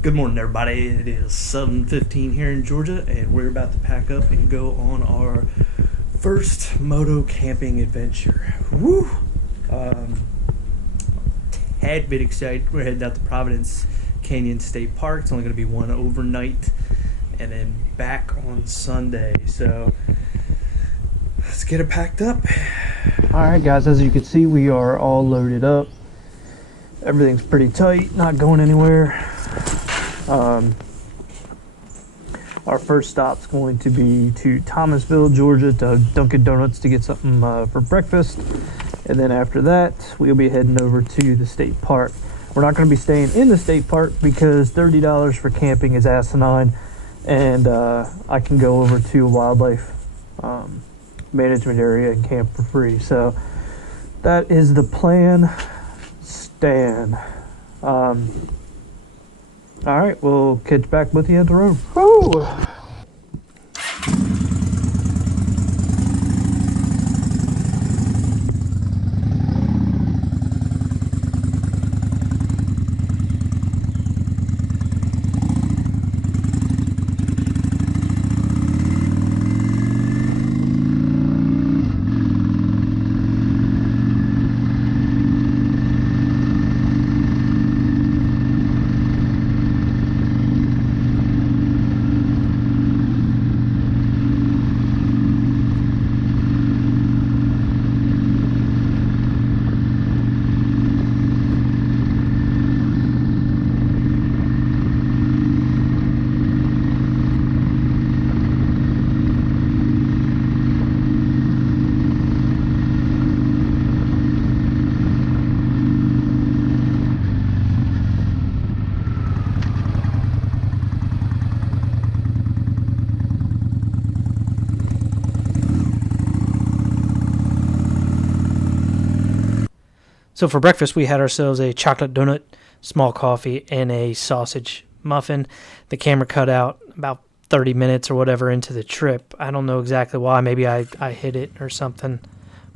Good morning, everybody. It is 7:15 here in Georgia, and we're about to pack up and go on our first moto camping adventure. Woo! Tad bit excited. We're heading out to Providence Canyon State Park. It's only going to be one overnight, and then back on Sunday. So let's get it packed up. All right, guys. As you can see, we are all loaded up. Everything's pretty tight. Not going anywhere. Our first stop's going to be to Thomasville, Georgia, to Dunkin' Donuts to get something for breakfast. And then after that, we'll be heading over to the state park. We're not going to be staying in the state park because $30 for camping is asinine. And I can go over to a wildlife management area and camp for free. So that is the plan. Stan. All right, we'll catch back with you at the road. Woo! So for breakfast, we had ourselves a chocolate donut, small coffee, and a sausage muffin. The camera cut out about 30 minutes or whatever into the trip. I don't know exactly why. Maybe I hit it or something,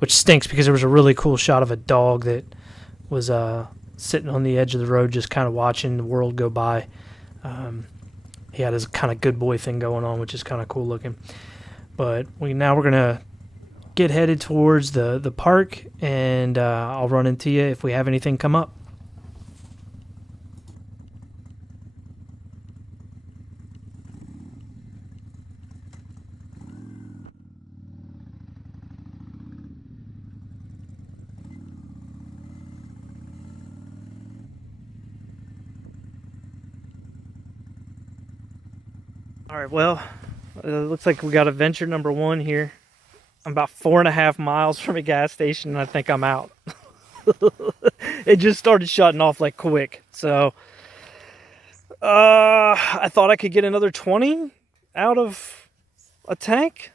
which stinks because there was a really cool shot of a dog that was sitting on the edge of the road just kind of watching the world go by. He had his kind of good boy thing going on, which is kind of cool looking. But we're going to get headed towards the park, and I'll run into you if we have anything come up. All right, well, it looks like we got adventure number one here. I'm about 4.5 miles from a gas station, and I think I'm out. It just started shutting off like quick. So I thought I could get another 20 out of a tank.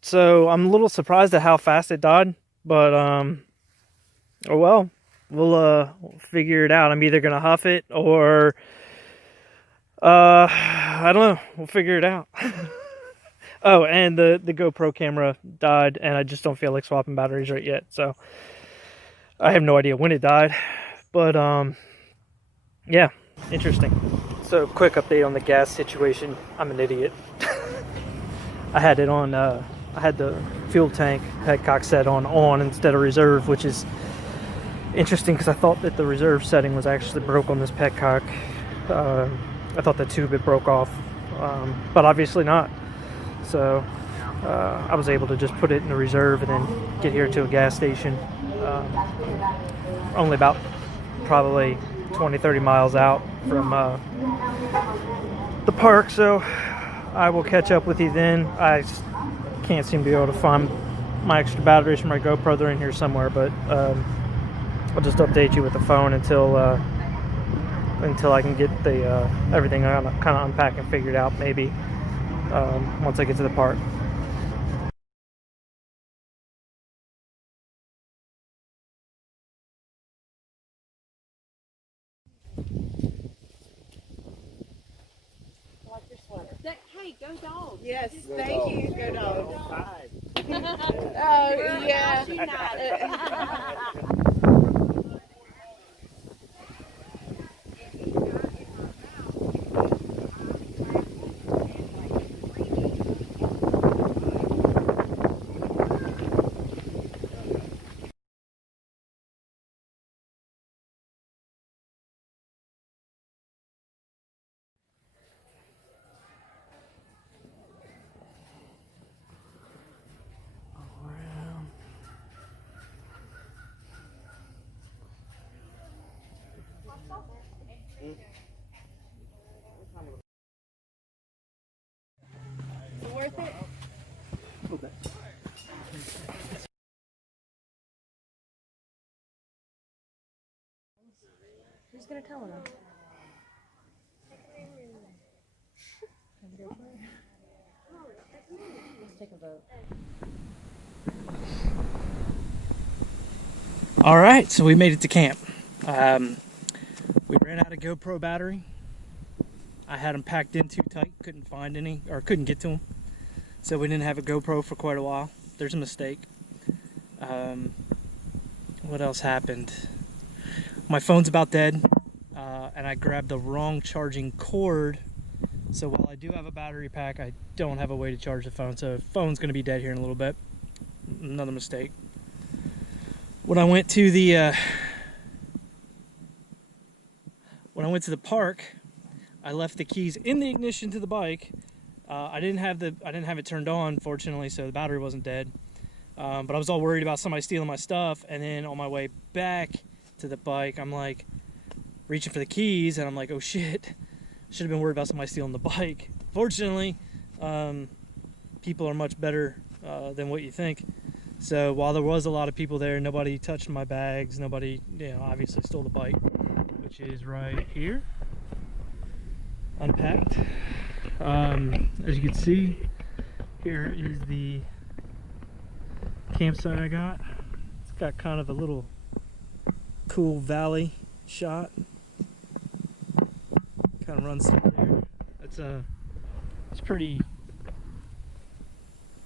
So I'm a little surprised at how fast it died. But oh well, we'll figure it out. I'm either gonna huff it or I don't know. We'll figure it out. Oh, and the GoPro camera died, and I just don't feel like swapping batteries right yet. So I have no idea when it died, but yeah, interesting. So quick update on the gas situation. I'm an idiot. I had it on. I had the fuel tank petcock set on instead of reserve, which is interesting because I thought that the reserve setting was actually broke on this petcock. I thought the tube had broke off, but obviously not. So I was able to just put it in the reserve and then get here to a gas station. Only about probably 20-30 miles out from the park. So I will catch up with you then. I can't seem to be able to find my extra batteries for my GoPro. They're in here somewhere, but I'll just update you with the phone until I can get the everything kind of unpacked and figured out, maybe once I get to the park. Hey, go dogs. Yes, thank you. Go dogs. Oh, yeah. Is it worth it? Okay. Who's gonna tell him? Let's take a vote. All right, so we made it to camp. We ran out of GoPro battery. I had them packed in too tight, couldn't find any, or couldn't get to them. So we didn't have a GoPro for quite a while. There's a mistake. What else happened? My phone's about dead, and I grabbed the wrong charging cord. So while I do have a battery pack, I don't have a way to charge the phone. So the phone's gonna be dead here in a little bit. Another mistake. When I went to the park, I left the keys in the ignition to the bike. I didn't have it turned on, fortunately, so the battery wasn't dead. But I was all worried about somebody stealing my stuff. And then on my way back to the bike, I'm like reaching for the keys, and I'm like, oh shit! Should have been worried about somebody stealing the bike. Fortunately, people are much better than what you think. So while there was a lot of people there, nobody touched my bags. Nobody, obviously stole the bike, which is right here, unpacked. As you can see, here is the campsite I got. It's got kind of a little cool valley shot. Kind of runs through there. It's pretty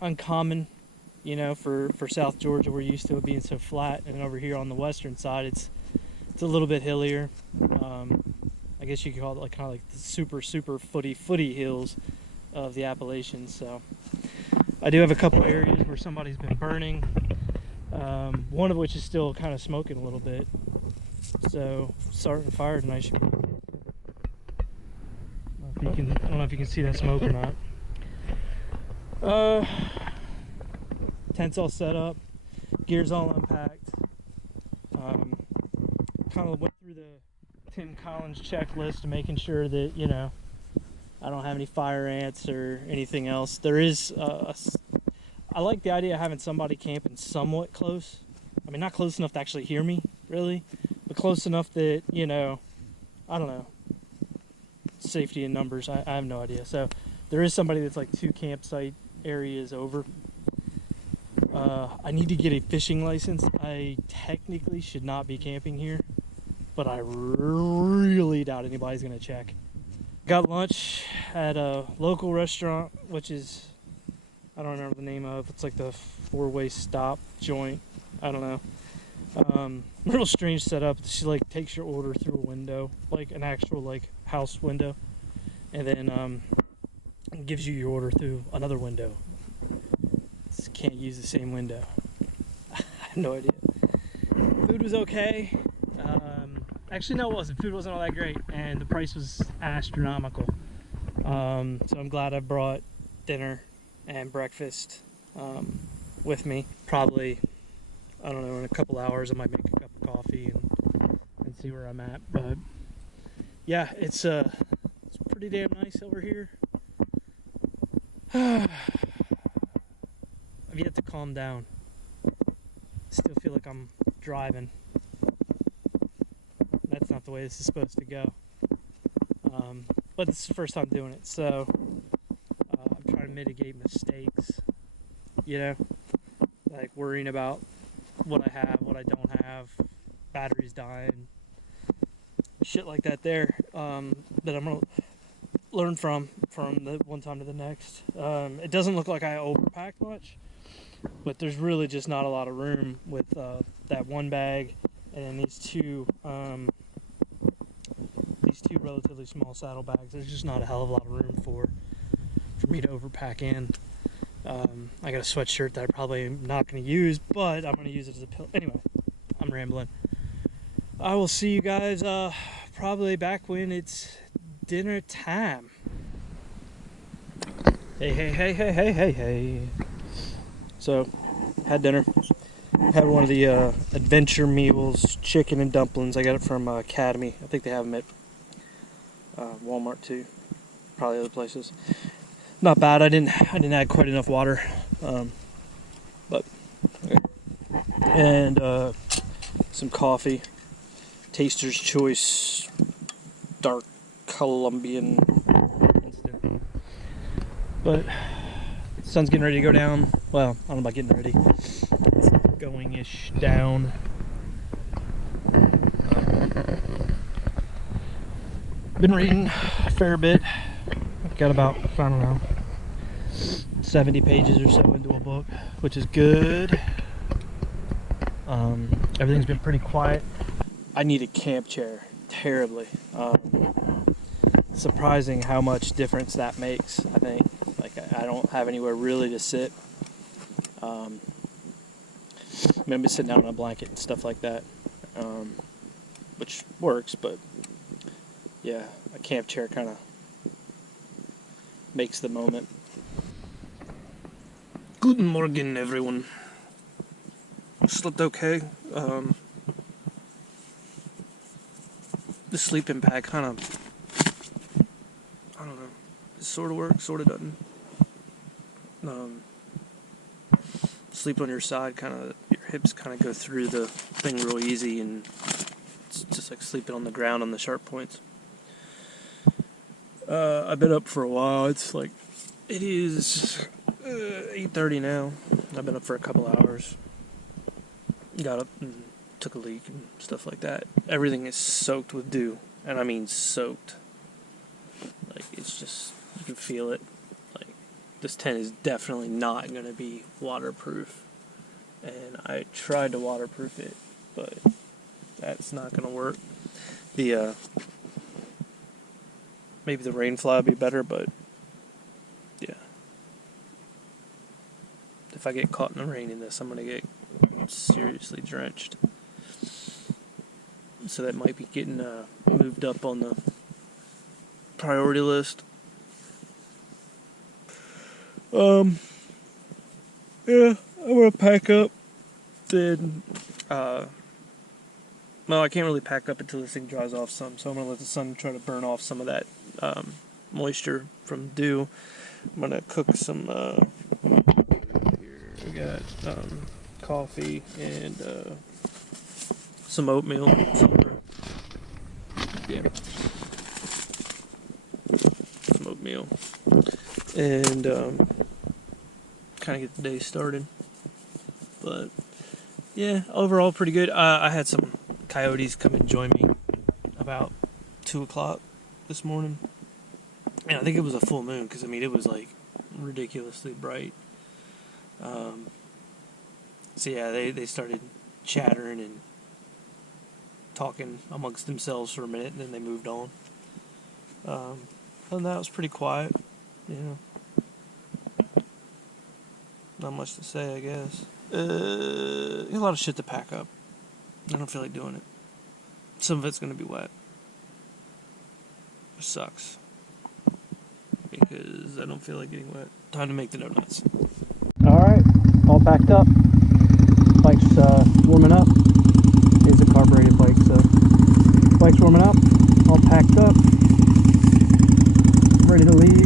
uncommon. For South Georgia, we're used to it being so flat, and over here on the western side, it's a little bit hillier. I guess you could call it kind of like the super footy hills of the Appalachians. So I do have a couple areas where somebody's been burning, one of which is still kind of smoking a little bit. So starting a fire tonight should be. I don't know if you can see that smoke or not. Tent's all set up, gear's all unpacked. Kind of went through the Tim Collins checklist of making sure that, I don't have any fire ants or anything else. There is, I like the idea of having somebody camping somewhat close. I mean, not close enough to actually hear me, really, but close enough that, I don't know, safety in numbers, I have no idea. So there is somebody that's like 2 campsite areas over. I need to get a fishing license. I technically should not be camping here, but I really doubt anybody's gonna check. Got lunch at a local restaurant, which is, I don't remember the name of. It's like the 4-way stop joint. I don't know. Real strange setup. She takes your order through a window, like an actual house window, and then gives you your order through another window. Can't use the same window. I have no idea. Food was okay. Actually, no, it wasn't. Food wasn't all that great, and the price was astronomical. So I'm glad I brought dinner and breakfast with me. Probably, I don't know, in a couple hours I might make a cup of coffee and see where I'm at. But yeah, it's pretty damn nice over here. I've yet to calm down. Still feel like I'm driving. That's not the way this is supposed to go. But this is the first time doing it, so I'm trying to mitigate mistakes. Like worrying about what I have, what I don't have, batteries dying, shit like that there, that I'm gonna learn from the one time to the next. It doesn't look like I overpacked much, but there's really just not a lot of room with that one bag and then these two relatively small saddlebags. There's just not a hell of a lot of room for me to overpack in. I got a sweatshirt that I probably am not going to use, but I'm going to use it as a pillow. Anyway, I'm rambling. I will see you guys probably back when it's dinner time. Hey. So, had dinner. Had one of the adventure meals, chicken and dumplings. I got it from Academy. I think they have them at Walmart too, probably other places. Not bad. I didn't add quite enough water, but and some coffee, Taster's Choice Dark Colombian instant. But the sun's getting ready to go down. Well, I don't know about getting ready. It's going-ish down. Been reading a fair bit. I've got about, I don't know, 70 pages or so into a book, which is good. Everything's been pretty quiet. I need a camp chair terribly. Surprising how much difference that makes, I think. Like, I don't have anywhere really to sit. Maybe sitting down on a blanket and stuff like that, which works, but yeah, a camp chair kind of makes the moment. Guten Morgen, everyone. Slept okay. The sleeping bag kind of, I don't know, it sort of works, sort of doesn't. Sleep on your side, kind of, your hips kind of go through the thing real easy, and it's just like sleeping on the ground on the sharp points. I've been up for a while. It's like, it is 8:30 now. I've been up for a couple hours. Got up and took a leak and stuff like that. Everything is soaked with dew, and I mean soaked. Like, it's just, you can feel it. Like, this tent is definitely not going to be waterproof, and I tried to waterproof it, but that's not going to work. The maybe the rain fly would be better, but yeah, if I get caught in the rain in this, I'm going to get seriously drenched. So that might be getting moved up on the priority list. Yeah, I'm gonna pack up. Then, well, I can't really pack up until this thing dries off some, so I'm gonna let the sun try to burn off some of that moisture from dew. I'm gonna cook some. Here we got coffee and some oatmeal. Yeah, some oatmeal, and kind of get the day started. But yeah, overall pretty good. I had some coyotes come and join me about 2 o'clock this morning, and I think it was a full moon, because I mean it was like ridiculously bright. So yeah, they started chattering and talking amongst themselves for a minute, and then they moved on. Other than that, it was pretty quiet. Yeah, not much to say, I guess. A lot of shit to pack up. I don't feel like doing it. Some of it's gonna be wet, which sucks, because I don't feel like getting wet. Time to make the donuts. Alright, all packed up. Bike's warming up. It's a carbureted bike, so bike's warming up. All packed up. Ready to leave.